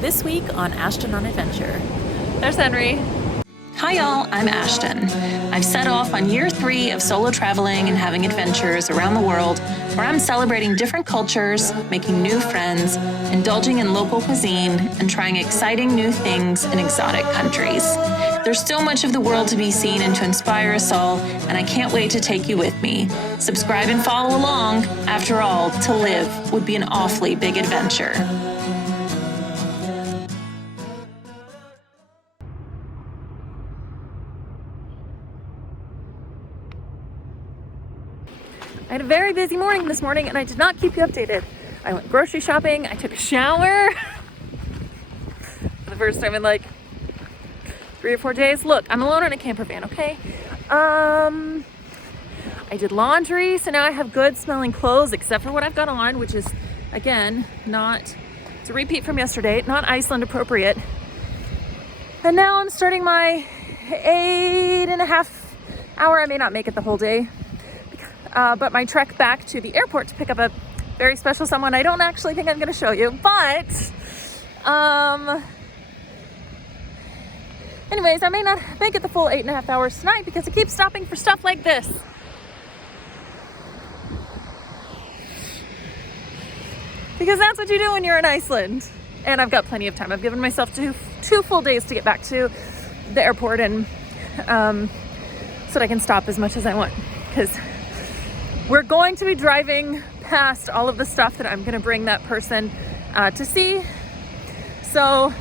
This week on Ashton on Adventure. There's Henry. Hi y'all, I'm Ashton. I've set off on year 3 of solo traveling and having adventures around the world where I'm celebrating different cultures, making new friends, indulging in local cuisine, and trying exciting new things in exotic countries. There's so much of the world to be seen and to inspire us all, and I can't wait to take you with me. Subscribe and follow along. After all, to live would be an awfully big adventure. I had a very busy morning this morning and I did not keep you updated. I went grocery shopping, I took a shower for the first time in like 3 or 4 days. Look, I'm alone in a camper van, okay? I did laundry, so now I have good smelling clothes except for what I've got on, which is, again, it's a repeat from yesterday, not Iceland appropriate. And now I'm starting my 8.5 hour, I may not make it the whole day, but my trek back to the airport to pick up a very special someone I don't actually think I'm going to show you, but anyways, I may not make it the full 8.5 hours tonight because I keep stopping for stuff like this. Because that's what you do when you're in Iceland. And I've got plenty of time. I've given myself two full days to get back to the airport and so that I can stop as much as I want, because we're going to be driving past all of the stuff that I'm going to bring that person to see. So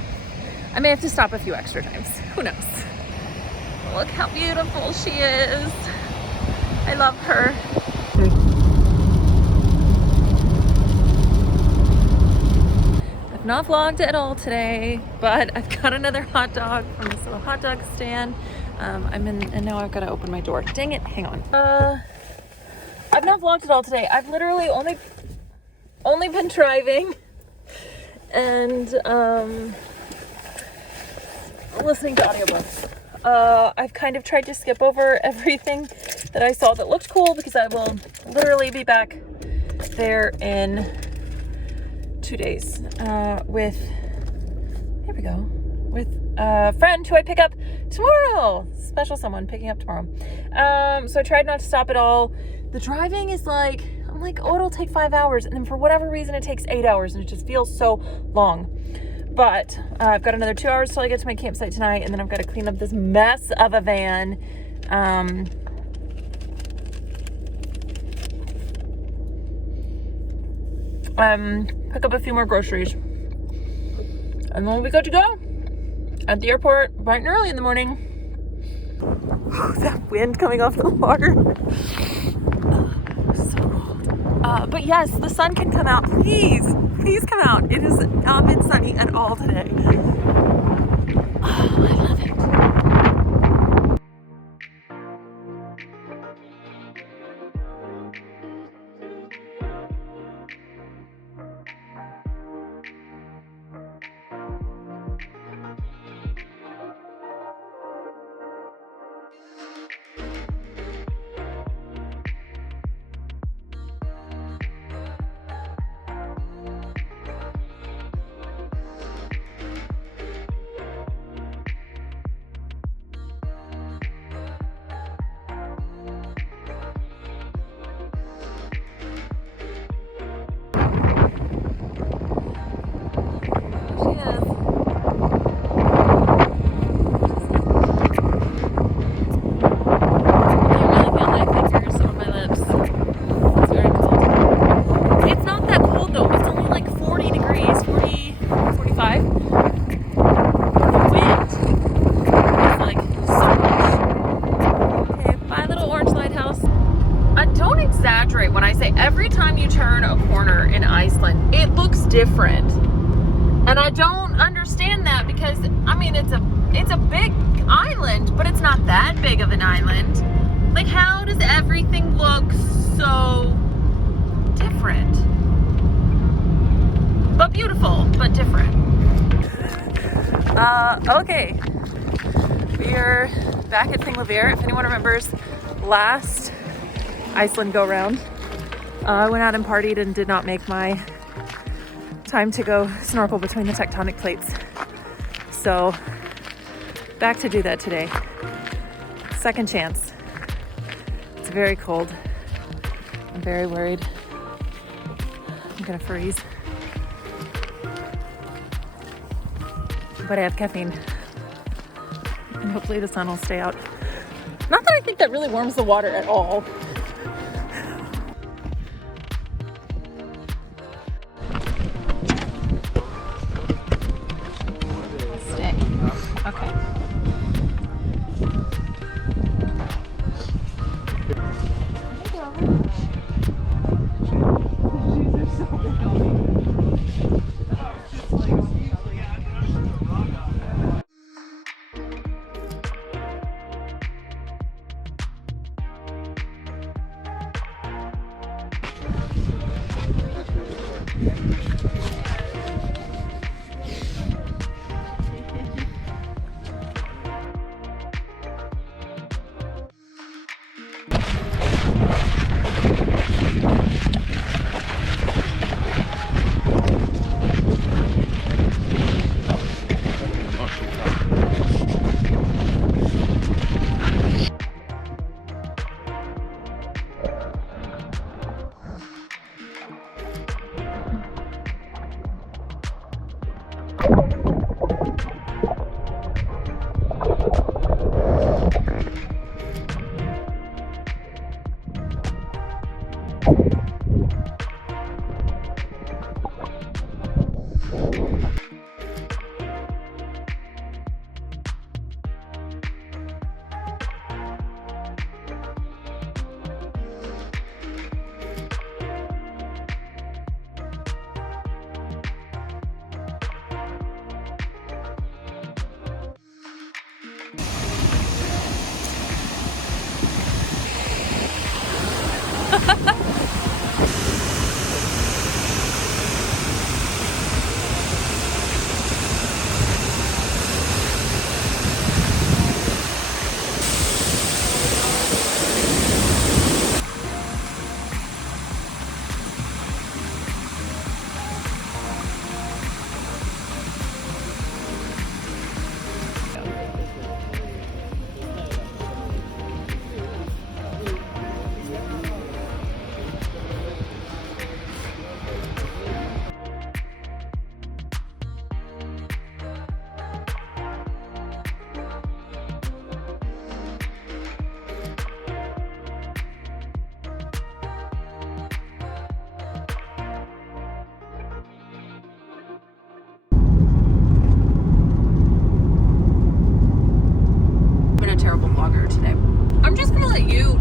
I may have to stop a few extra times. Who knows? Look how beautiful she is. I love her. I've not vlogged at all today, but I've got another hot dog from this little hot dog stand. I'm in, and now I've got to open my door. Dang it, hang on. I've not vlogged at all today. I've literally only been driving and listening to audiobooks. I've kind of tried to skip over everything that I saw that looked cool because I will literally be back there in 2 days with a friend who I pick up tomorrow. Special someone picking up tomorrow. So I tried not to stop at all. The driving is like, I'm like, oh, it'll take 5 hours. And then for whatever reason, it takes 8 hours and it just feels so long. But I've got another 2 hours till I get to my campsite tonight. And then I've got to clean up this mess of a van. Pick up a few more groceries. And then we'll be good to go at the airport bright and early in the morning. That wind coming off the water. So cold. But yes, the sun can come out. Please come out. It has not been sunny at all today. Oh, I love it. When I say every time you turn a corner in Iceland, it looks different. And I don't understand that because, I mean, it's a big island, but it's not that big of an island. Like, how does everything look so different? But beautiful, but different. Okay. We are back at Thingvellir. If anyone remembers last Iceland go round, I went out and partied and did not make my time to go snorkel between the tectonic plates. So back to do that today. Second chance. It's very cold. I'm very worried I'm gonna freeze. But I have caffeine. And hopefully the sun will stay out. Not that I think that really warms the water at all. Stay. Okay.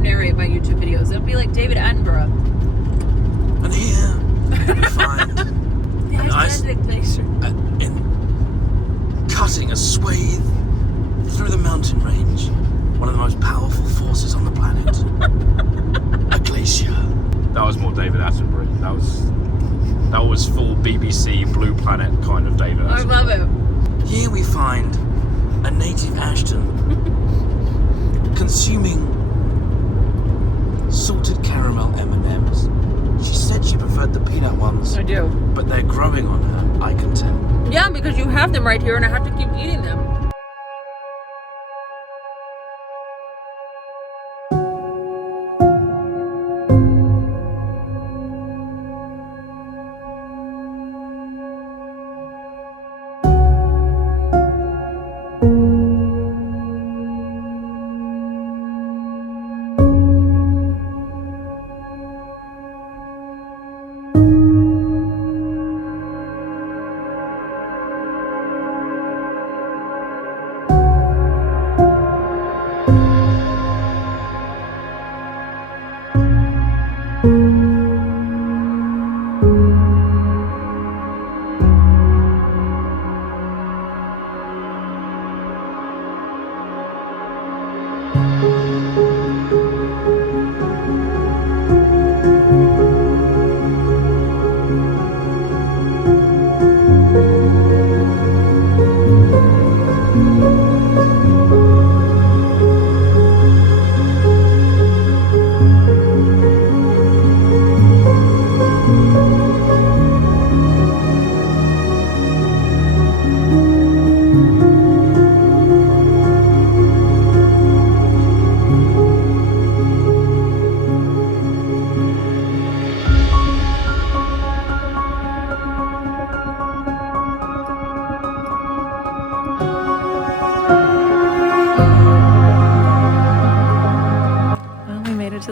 narrate my YouTube videos. It'll be like David Attenborough. And here we find The Icelandic Glacier. in cutting a swathe through the mountain range, one of the most powerful forces on the planet, a glacier. That was more David Attenborough. That was full BBC Blue Planet kind of David I Attenborough. love it. Here we find a native Ashton consuming salted caramel M&Ms. She said she preferred the peanut ones, I do. but they're growing on her, I can tell. Yeah, because you have them right here and I have to keep eating them.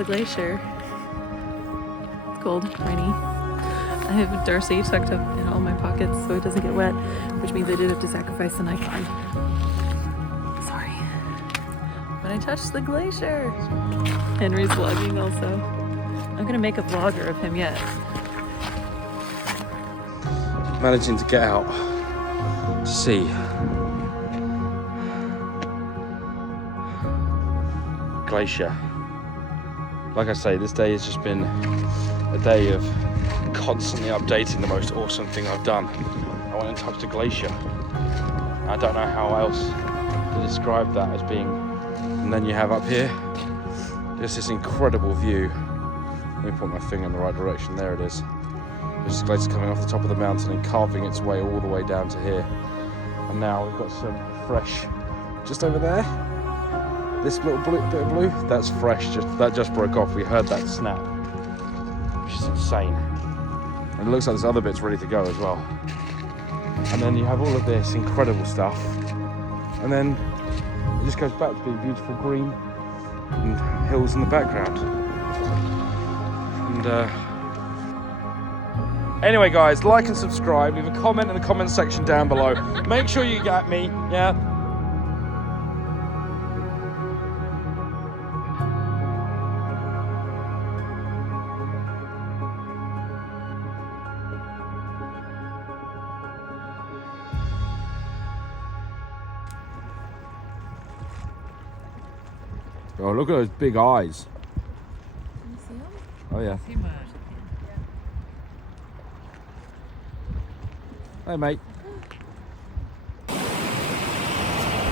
the glacier. It's cold, rainy. I have Darcy tucked up in all my pockets so it doesn't get wet, which means I did have to sacrifice the nightlight. Sorry. But I touched the glacier. Henry's vlogging also. I'm gonna make a vlogger of him yet. Managing to get out to see Glacier. Like I say, this day has just been a day of constantly updating the most awesome thing I've done. I went and touched a glacier. I don't know how else to describe that as being. And then you have up here just this incredible view. Let me put my finger in the right direction. There it is. There's this glacier coming off the top of the mountain and carving its way all the way down to here. And now we've got some fresh just over there. This little bit of blue, that's fresh. That just broke off. We heard that snap, which is insane. And it looks like this other bit's ready to go as well. And then you have all of this incredible stuff. And then it just goes back to being beautiful green and hills in the background. And anyway guys, like and subscribe, leave a comment in the comment section down below. Make sure you get me, yeah? Oh, look at those big eyes. Can you see him? Oh yeah. Hey mate.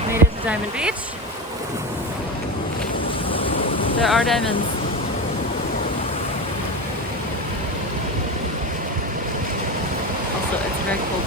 Made it to Diamond Beach. There are diamonds. Also, it's very cold.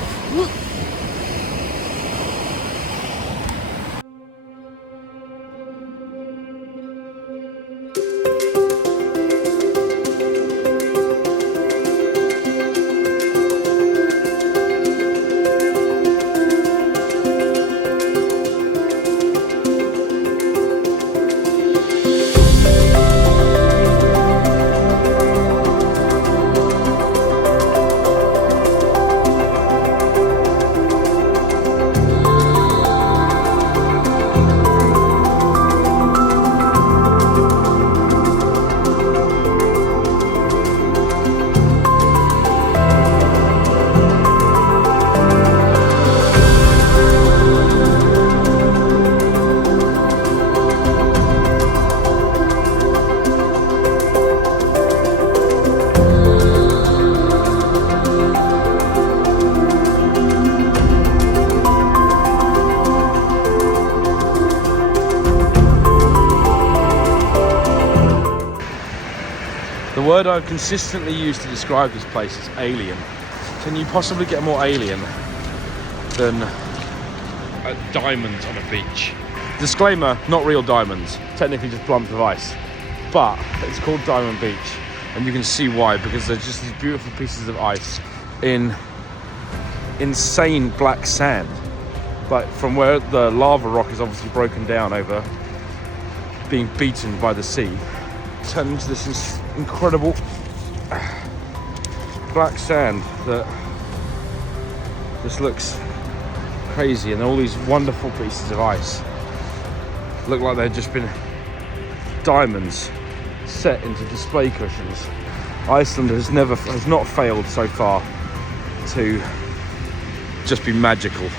The word I've consistently used to describe this place is alien. Can you possibly get more alien than diamonds on a beach? Disclaimer, not real diamonds, technically just lumps of ice. But it's called Diamond Beach, and you can see why, because there's just these beautiful pieces of ice in insane black sand. Like from where the lava rock is obviously broken down over being beaten by the sea, turned into this incredible black sand that just looks crazy, and all these wonderful pieces of ice look like they've just been diamonds set into display cushions. Iceland has not failed so far to just be magical.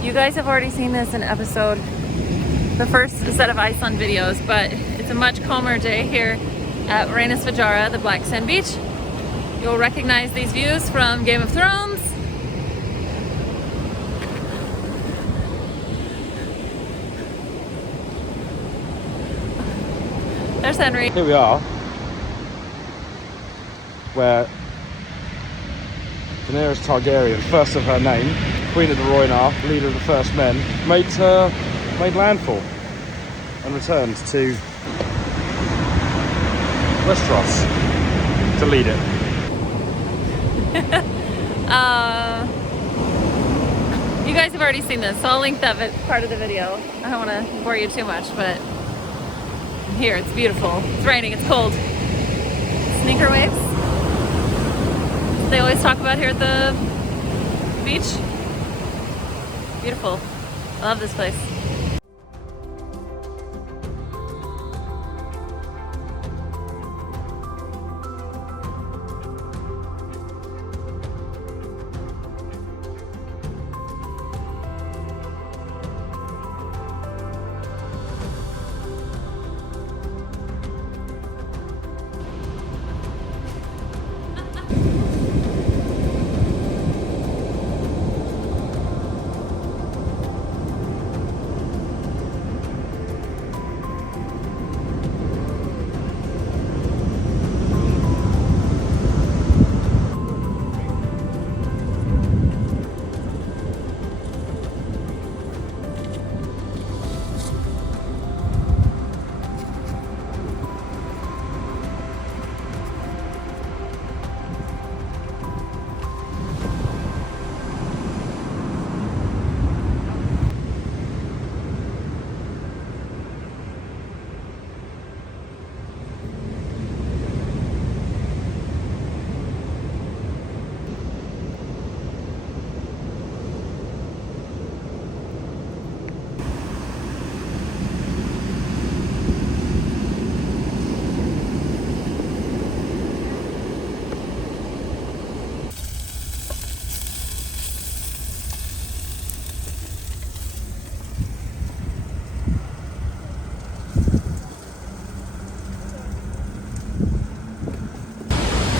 You guys have already seen this in the first set of Iceland videos, but it's a much calmer day here at Renisfjara, the black sand beach. You'll recognize these views from Game of Thrones. There's Henry. Here we are, where Daenerys Targaryen, first of her name, Queen of the Rhoynar, leader of the First Men, made landfall and returned to Westeros to lead it. You guys have already seen this, so I'll link that part of the video. I don't want to bore you too much, but here. It's beautiful. It's raining, it's cold. Sneaker waves. They always talk about here at the beach. Beautiful. I love this place.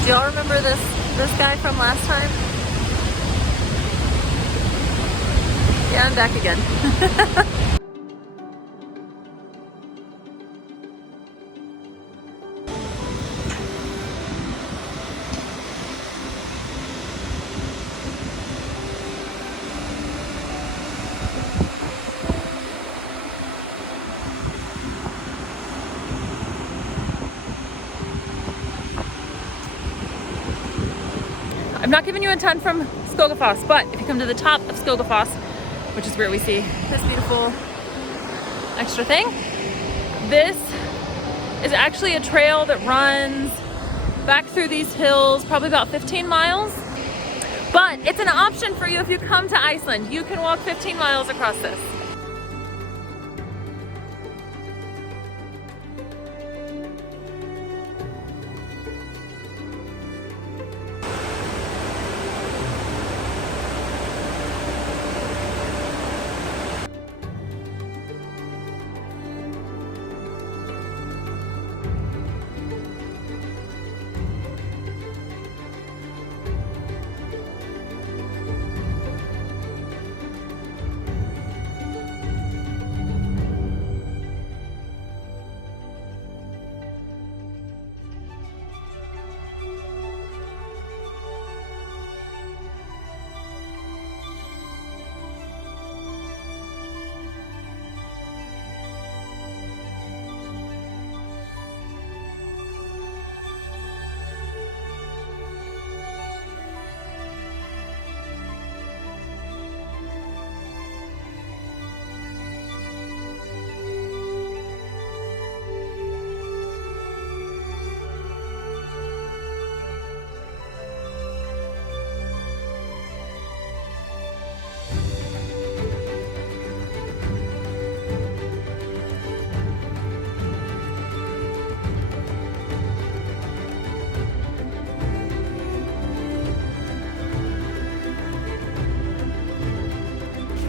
Do y'all remember this guy from last time? Yeah, I'm back again. I'm not giving you a ton from Skogafoss, but if you come to the top of Skogafoss, which is where we see this beautiful extra thing, this is actually a trail that runs back through these hills, probably about 15 miles. But it's an option for you if you come to Iceland. You can walk 15 miles across this.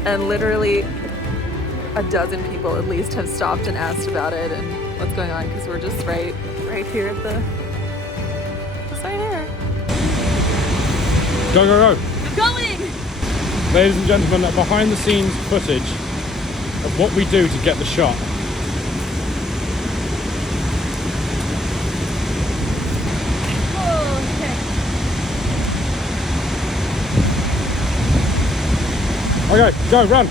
And literally a dozen people at least have stopped and asked about it and what's going on, because we're just right here at the, just right here. Go, go, go. I'm going! Ladies and gentlemen, behind the scenes footage of what we do to get the shot. Okay, go, run.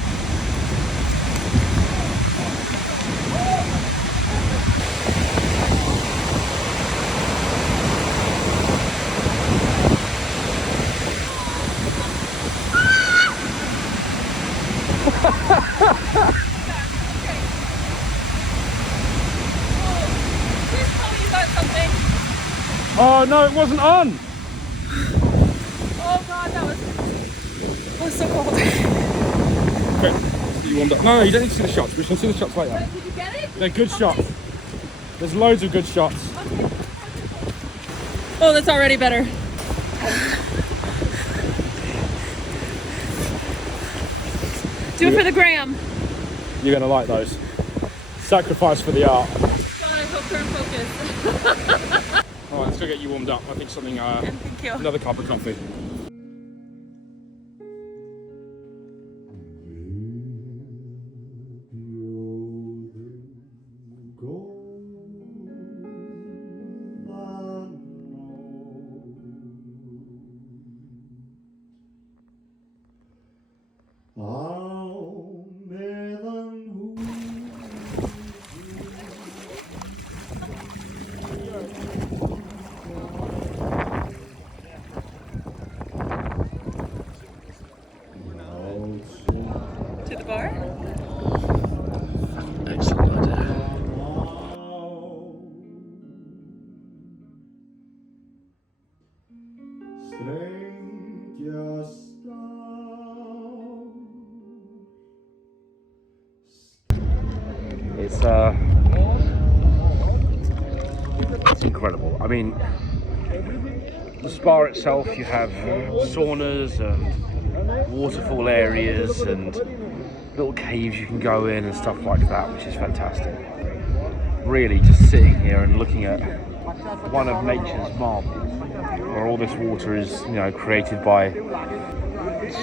no, it wasn't on. Oh God, that was so cold. Okay, you warmed up. No, you don't need to see the shots. We shall see the shots later. Did you get it? They're good shots. There's loads of good shots. Oh, that's already better. Do it for the gram. You're gonna like those. Sacrifice for the art. God, I hope they're in focus. All right, let's go get you warmed up. I think something, Thank you. another cup of coffee. To the bar? Excellent idea. It's incredible. I mean, the spa itself, you have saunas and waterfall areas and little caves you can go in and stuff like that, which is fantastic. Really just sitting here and looking at one of nature's marvels, where all this water is, you know, created by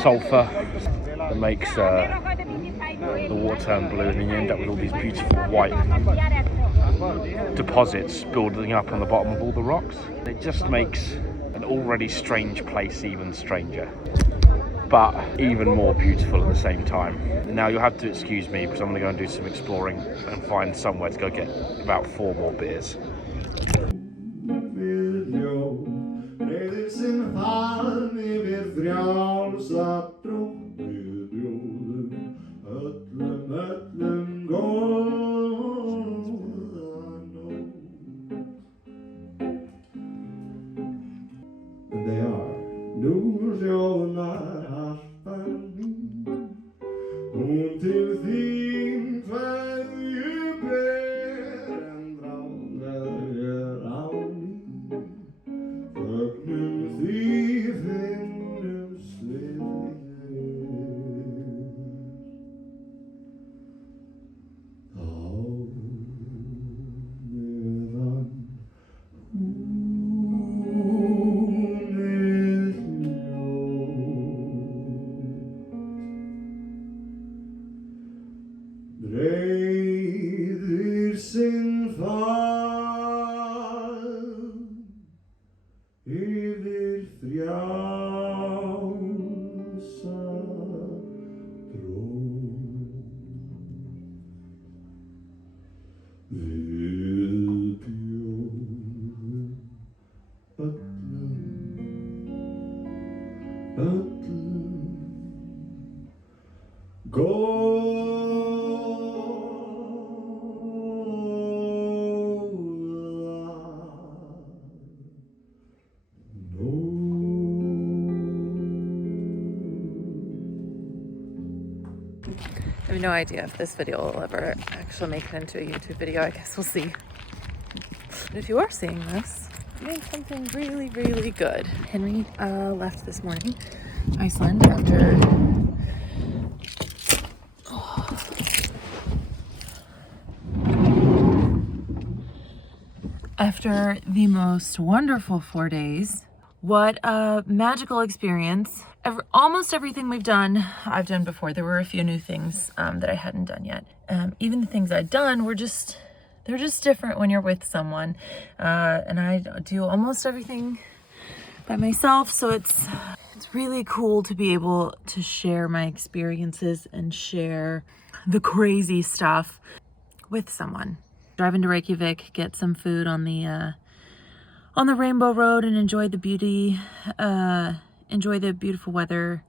sulfur that makes the water turn blue, and then you end up with all these beautiful white deposits building up on the bottom of all the rocks. It just makes an already strange place even stranger, but even more beautiful at the same time. Now you'll have to excuse me because I'm going to go and do some exploring and find somewhere to go get about 4 more beers. I have no idea if this video will ever actually make it into a YouTube video. I guess we'll see. But if you are seeing this, make something really, really good. Henry left this morning, Iceland, after the most wonderful 4 days. What a magical experience. Almost everything we've done, I've done before. There were a few new things that I hadn't done yet. Even the things I'd done were they're just different when you're with someone. And I do almost everything by myself. So it's really cool to be able to share my experiences and share the crazy stuff with someone. Drive into Reykjavik, get some food on the Rainbow Road and enjoy the beauty, enjoy the beautiful weather.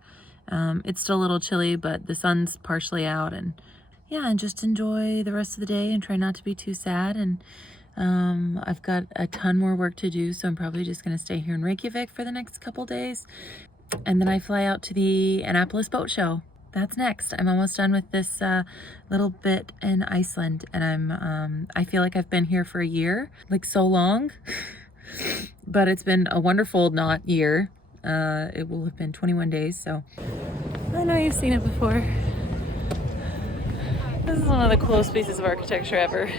It's still a little chilly, but the sun's partially out, and yeah, and just enjoy the rest of the day and try not to be too sad. And I've got a ton more work to do, so I'm probably just gonna stay here in Reykjavik for the next couple days. And then I fly out to the Annapolis Boat Show. That's next. I'm almost done with this little bit in Iceland, and I feel like I've been here for a year, like so long, but it's been a wonderful not year. It will have been 21 days, so. I know you've seen it before. This is one of the coolest pieces of architecture ever.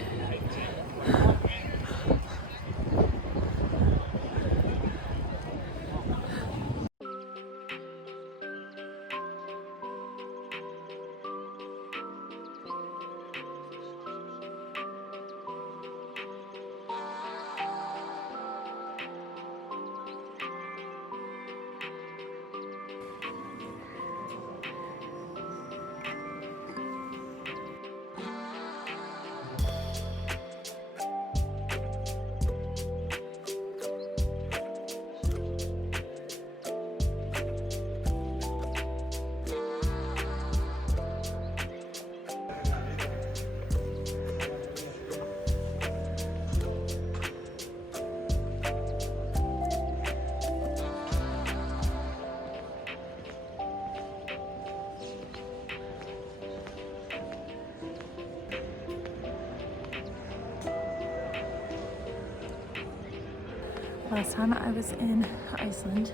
Last time I was in Iceland,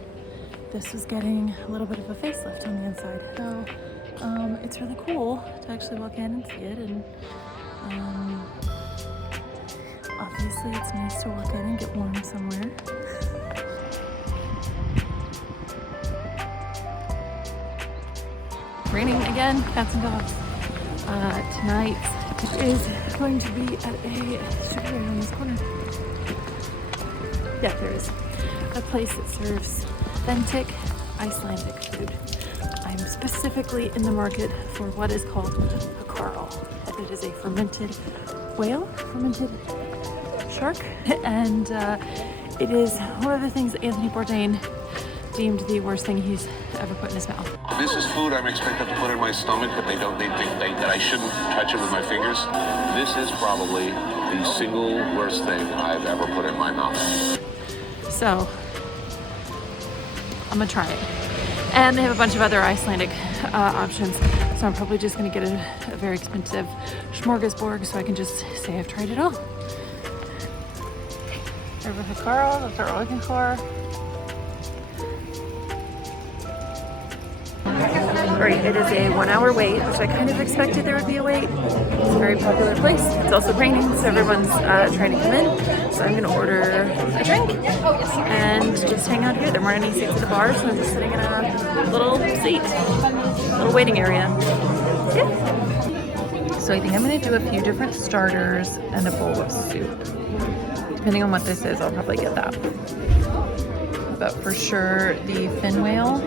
this was getting a little bit of a facelift on the inside. So it's really cool to actually walk in and see it. And obviously it's nice to walk in and get warm somewhere. Raining again, cats and dogs. Tonight it is going to be at a sugar on this corner. Yeah, there is a place that serves authentic Icelandic food. I'm specifically in the market for what is called a carl. It is a fermented whale, fermented shark, and it is one of the things that Anthony Bourdain deemed the worst thing he's ever put in his mouth. This is food I'm expected to put in my stomach, but they think that I shouldn't touch it with my fingers. This is probably the single worst thing I've ever put in my mouth. So I'm gonna try it. And they have a bunch of other Icelandic options. So I'm probably just gonna get a very expensive smorgasbord so I can just say I've tried it all. Over the carl, that's what we're looking for. Great, it is a 1 hour wait, which I kind of expected there would be a wait. It's a very popular place. It's also raining, so everyone's trying to come in. So I'm gonna order a drink and just hang out here. There weren't any seats at the bar, so I'm just sitting in a little seat, little waiting area. Yeah. So I think I'm gonna do a few different starters and a bowl of soup. Depending on what this is, I'll probably get that. But for sure, the fin whale,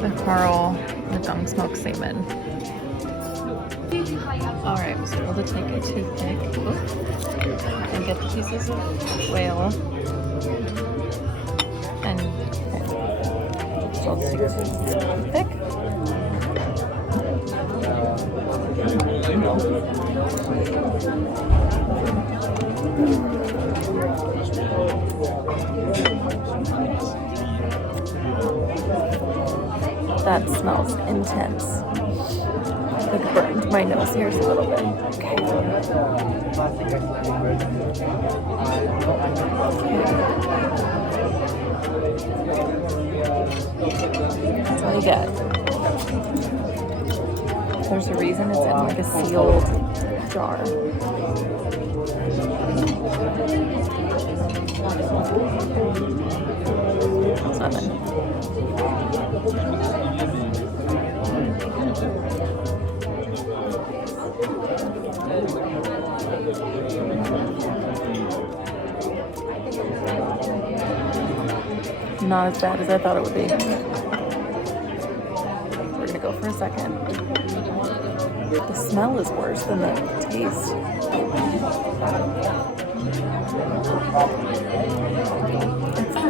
the carl, the dung smoked salmon. All right, so we'll just take a toothpick and get the pieces of whale. And so I'll take a toothpick. That smells intense. It burned my nose hairs a little bit. Okay. That's what you get. There's a reason it's in like a sealed jar. It's nothing. Not as bad as I thought it would be. We're gonna go for a second. The smell is worse than the taste.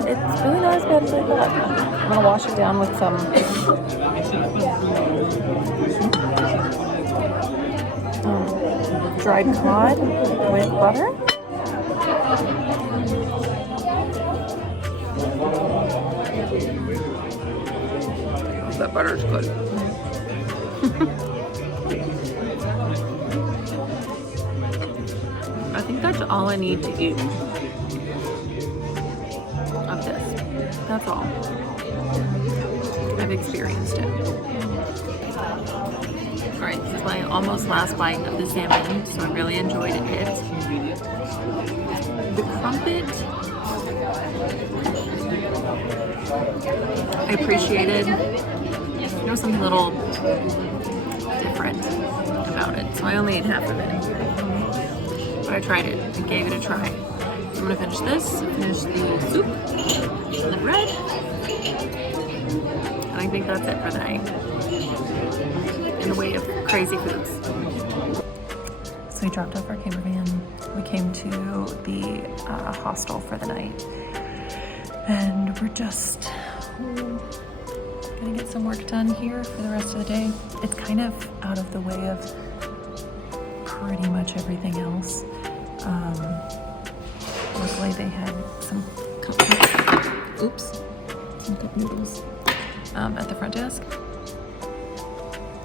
It's really not as bad as I thought. I'm gonna wash it down with some dried cod with butter. that butter is good. I think that's all I need to eat of this. That's all. I've experienced it. All right, this is my almost last bite of the salmon, so I really enjoyed it. The crumpet, I appreciated. There was something a little different about it, so I only ate half of it. But I tried it and gave it a try. So I'm gonna finish this, finish the soup, and the bread, and I think that's it for the night in the way of crazy foods. So we dropped off our campervan. We came to the hostel for the night, and we're just gonna get some work done here for the rest of the day. It's kind of out of the way of pretty much everything else. Luckily they had some cup noodles at the front desk.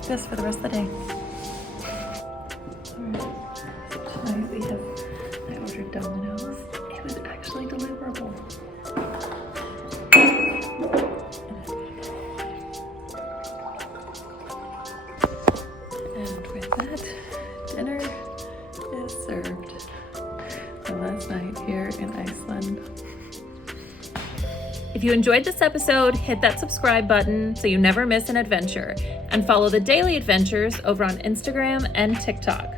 This for the rest of the day. Alright, I ordered Domino's. It was actually deliverable. And with that, dinner is served. The last night here in Iceland. If you enjoyed this episode, hit that subscribe button so you never miss an adventure, and follow the daily adventures over on Instagram and TikTok.